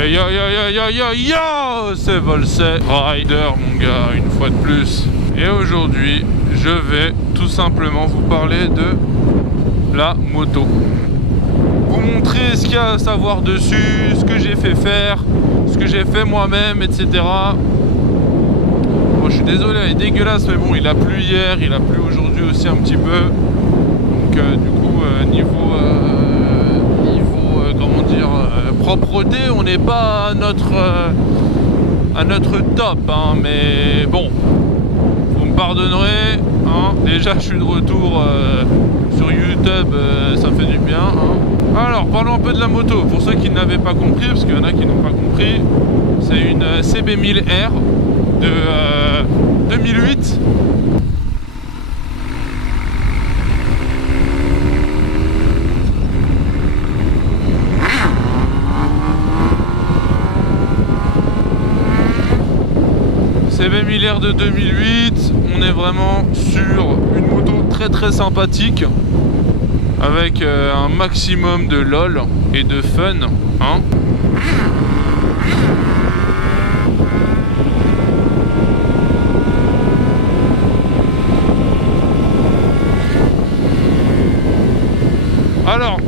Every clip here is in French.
Et yo, c'est Volsay Rider mon gars, une fois de plus. Et aujourd'hui, je vais tout simplement vous parler de la moto. Vous montrer ce qu'il y a à savoir dessus, ce que j'ai fait faire, ce que j'ai fait moi-même, etc. Bon, je suis désolé, elle est dégueulasse, mais bon, il a plu hier, il a plu aujourd'hui aussi un petit peu. Donc du coup, niveau comment dire, propreté, on n'est pas à notre top, hein, mais bon, vous me pardonnerez, hein, déjà je suis de retour sur YouTube, ça fait du bien, hein. Alors parlons un peu de la moto, pour ceux qui n'avaient pas compris, parce qu'il y en a qui n'ont pas compris, c'est une CB1000R de 2008. CB1000R de 2008, on est vraiment sur une moto très sympathique avec un maximum de lol et de fun, hein. Alors,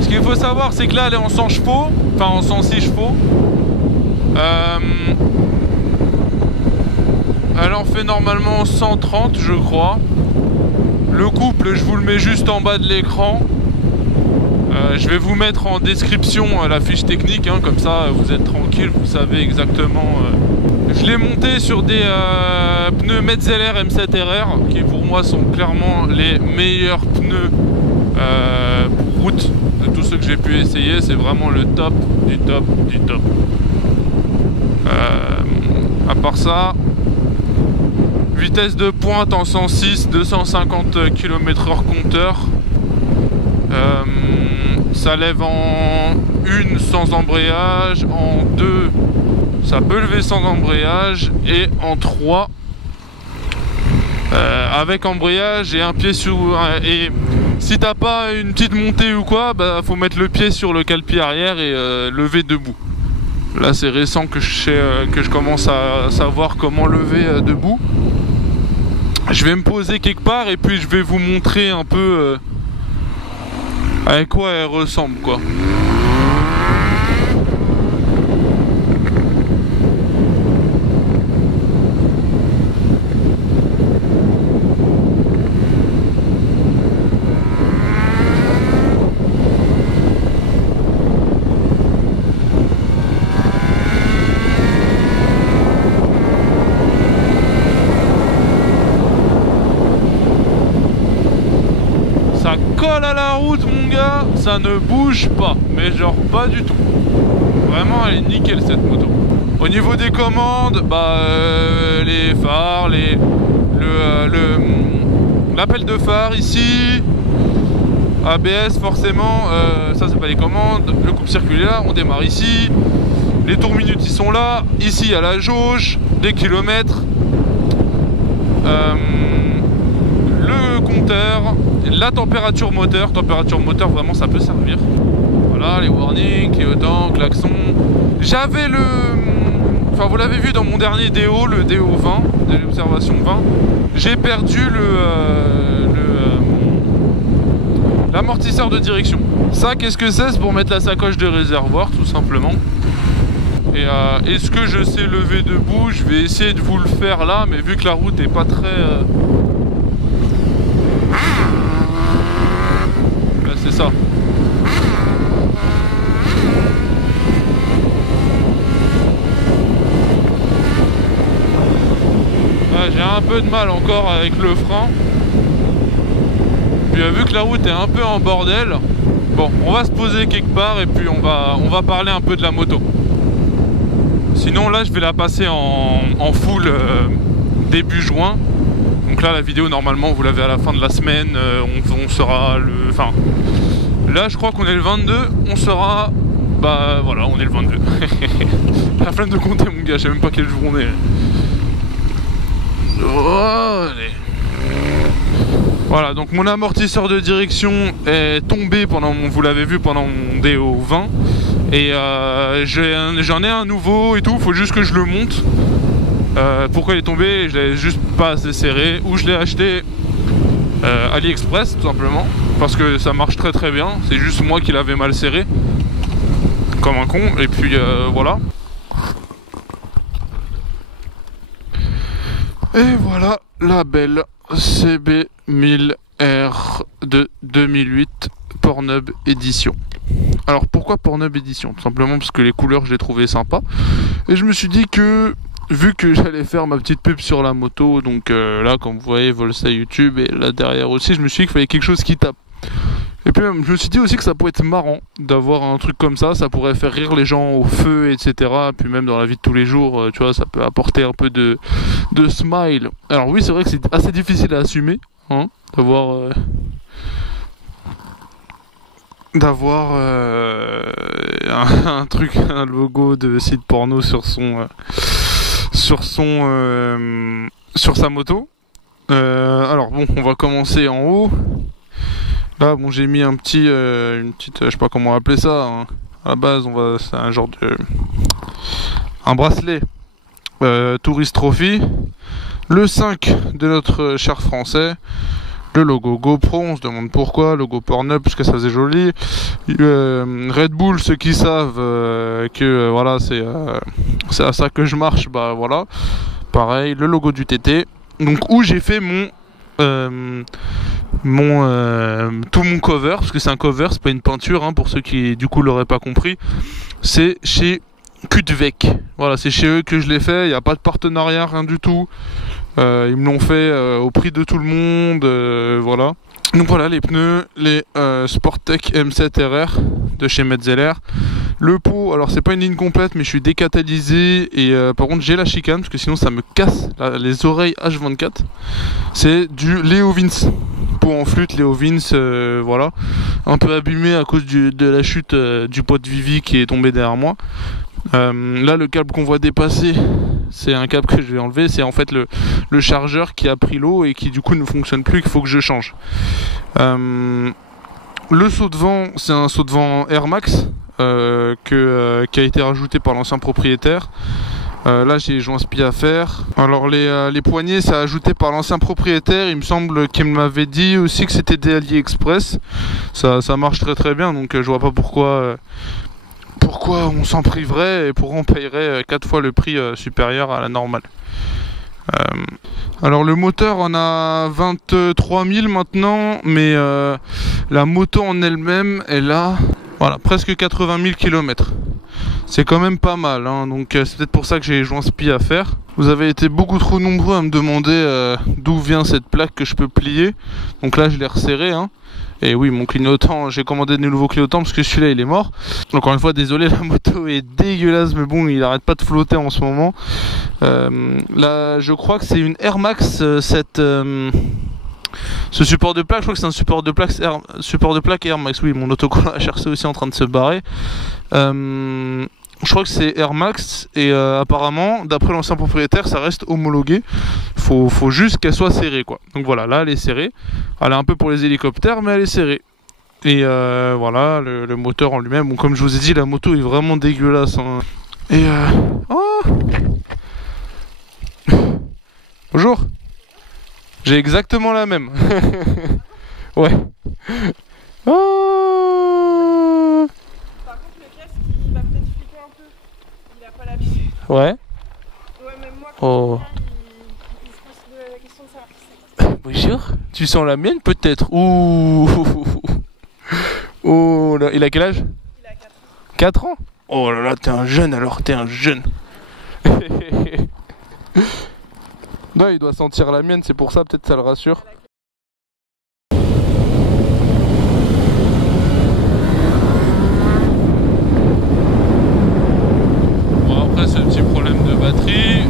ce qu'il faut savoir, c'est que là elle est en 100 chevaux, enfin en 106 chevaux. Elle en fait normalement 130 je crois. Le couple je vous le mets juste en bas de l'écran. Je vais vous mettre en description la fiche technique, hein, comme ça vous êtes tranquille, vous savez exactement. Je l'ai monté sur des pneus Metzeler M7RR qui pour moi sont clairement les meilleurs pneus pour route de tous ceux que j'ai pu essayer. C'est vraiment le top du top du top. À part ça, vitesse de pointe en 106, 250 km/h compteur. Ça lève en 1 sans embrayage, en 2 ça peut lever sans embrayage, et en 3 avec embrayage et un pied sur... Et si t'as pas une petite montée ou quoi, bah faut mettre le pied sur le cale-pied arrière et lever debout. Là c'est récent que je commence à savoir comment lever debout. Je vais me poser quelque part et puis je vais vous montrer un peu à quoi elle ressemble, quoi. Ça colle à la route mon gars, ça ne bouge pas, mais genre pas du tout. Vraiment elle est nickel cette moto. Au niveau des commandes, bah les phares, l'appel de phare ici, ABS forcément, ça c'est pas les commandes, le coupe-circuit là, on démarre ici, les tours minutes ils sont là, ici il y a la jauge, des kilomètres, le compteur, la température moteur vraiment ça peut servir. Voilà les warnings, clignotant, klaxon. J'avais le... Enfin vous l'avez vu dans mon dernier déo, le déo 20, de l'observation 20. J'ai perdu l'amortisseur de direction. Ça qu'est-ce que c'est? C'est pour mettre la sacoche de réservoir tout simplement. Et est-ce que je sais lever debout? Je vais essayer de vous le faire là, mais vu que la route est pas très... Là c'est ça. J'ai un peu de mal encore avec le frein. Puis vu que la route est un peu en bordel, bon, on va se poser quelque part et puis on va parler un peu de la moto. Sinon là je vais la passer en full début juin. Donc là la vidéo normalement vous l'avez à la fin de la semaine, on sera le... Enfin là je crois qu'on est le 22, on sera... Bah voilà, on est le 22. La flemme de compter mon gars, je sais même pas quel jour on est. Oh, allez. Voilà, donc mon amortisseur de direction est tombé pendant mon, vous l'avez vu, pendant mon DO 20. Et j'en ai un nouveau et tout, faut juste que je le monte. Pourquoi il est tombé? Je l'avais juste pas assez serré, ou je l'ai acheté AliExpress tout simplement, parce que ça marche très très bien, c'est juste moi qui l'avais mal serré comme un con, et puis voilà. Et voilà la belle CB1000R de 2008 Pornhub édition. Alors pourquoi Pornhub édition? Tout simplement parce que les couleurs je les trouvais sympas, et je me suis dit que vu que j'allais faire ma petite pub sur la moto, donc là comme vous voyez Volsa YouTube, et là derrière aussi, je me suis dit qu'il fallait quelque chose qui tape. Et puis même, je me suis dit aussi que ça pourrait être marrant d'avoir un truc comme ça pourrait faire rire les gens au feu, etc. Puis même dans la vie de tous les jours, tu vois, ça peut apporter un peu de smile. Alors oui, c'est vrai que c'est assez difficile à assumer, hein, d'avoir un truc, un logo de site porno sur sa moto. Alors bon, on va commencer en haut. Là bon, j'ai mis une petite, je sais pas comment appeler ça, hein. À la base c'est un genre de un bracelet Tourist Trophy, le 5 de notre cher français, le logo GoPro, on se demande pourquoi, logo Pornhub parce que ça faisait joli, Red Bull, ceux qui savent que voilà, c'est à ça que je marche, bah voilà, pareil, le logo du TT, donc où j'ai fait tout mon cover, parce que c'est un cover, c'est pas une peinture, hein, pour ceux qui du coup l'auraient pas compris, c'est chez Kutvec, voilà, c'est chez eux que je l'ai fait, il n'y a pas de partenariat, rien du tout. Ils me l'ont fait au prix de tout le monde, voilà. Donc voilà, les pneus, les Sportec M7RR de chez Metzeler. Le pot, alors c'est pas une ligne complète, mais je suis décatalysé, et par contre j'ai la chicane parce que sinon ça me casse les oreilles H24. C'est du Leo Vince, pot en flûte Leo Vince, voilà, un peu abîmé à cause de la chute du pot de Vivi qui est tombé derrière moi. Là le câble qu'on voit dépasser, c'est un câble que je vais enlever, c'est en fait le chargeur qui a pris l'eau et qui du coup ne fonctionne plus, qu'il faut que je change. Le saut de vent, c'est un saut de vent Air Max qui a été rajouté par l'ancien propriétaire. Là j'ai joint spi à faire. Alors les poignées, c'est ajouté par l'ancien propriétaire, il me semble qu'il m'avait dit aussi que c'était des AliExpress. Ça marche très très bien, donc je vois pas pourquoi on s'en priverait et pourquoi on payerait 4 fois le prix supérieur à la normale. Alors le moteur on a 23 000 maintenant, mais la moto en elle-même elle a voilà, presque 80 000 km. C'est quand même pas mal, hein, donc c'est peut-être pour ça que j'ai joint spi à faire. Vous avez été beaucoup trop nombreux à me demander d'où vient cette plaque que je peux plier. Donc là je l'ai resserré, hein. Et oui, mon clignotant, j'ai commandé de nouveaux clignotants parce que celui-là il est mort. Encore une fois, désolé, la moto est dégueulasse, mais bon, il arrête pas de flotter en ce moment. Là, je crois que c'est une Air Max, ce support de plaque. Je crois que c'est un support de plaque Air Max. Oui, mon autocollant HRC aussi en train de se barrer. Je crois que c'est Air Max, et apparemment, d'après l'ancien propriétaire, ça reste homologué. Faut juste qu'elle soit serrée, quoi. Donc voilà, là elle est serrée. Elle est un peu pour les hélicoptères, mais elle est serrée. Et voilà, le moteur en lui-même. Bon, comme je vous ai dit, la moto est vraiment dégueulasse, hein. Et oh, bonjour. J'ai exactement la même. Ouais. Oh. Par contre, le casque, il va peut-être flipper un peu. Il a pas l'habitude. Ouais. Ouais, même moi, quand il se pose la question de savoir qui c'est. Bonjour. Tu sens la mienne peut-être? Ouh. Oh là. Il a quel âge? Il a 4 ans. 4 ans? Oh là là, t'es un jeune alors, t'es un jeune. Non, il doit sentir la mienne, c'est pour ça, peut-être ça le rassure. Bon, après ce petit problème de batterie.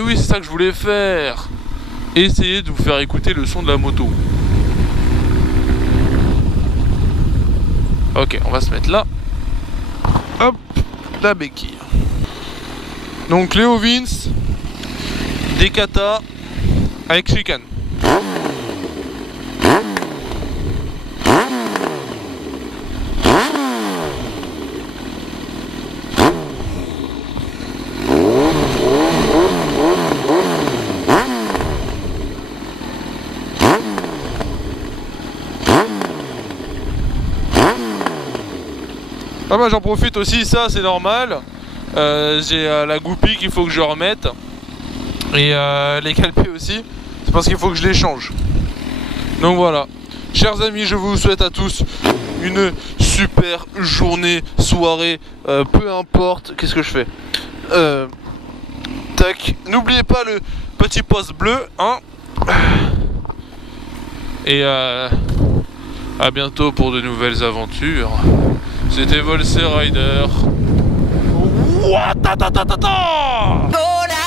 mais oui, c'est ça que je voulais faire. Essayer de vous faire écouter le son de la moto. Ok, on va se mettre là. Hop, la béquille. Donc Léo Vince, des katas avec chicane. Ah bah j'en profite aussi, ça c'est normal. J'ai la goupille qu'il faut que je remette. Et les calpés aussi. C'est parce qu'il faut que je les change. Donc voilà. Chers amis, je vous souhaite à tous une super journée, soirée, peu importe. Qu'est-ce que je fais tac. N'oubliez pas le petit pouce bleu, hein. Et à bientôt pour de nouvelles aventures. C'était Volsé Rider. Ouah, ta ta ta ta ta.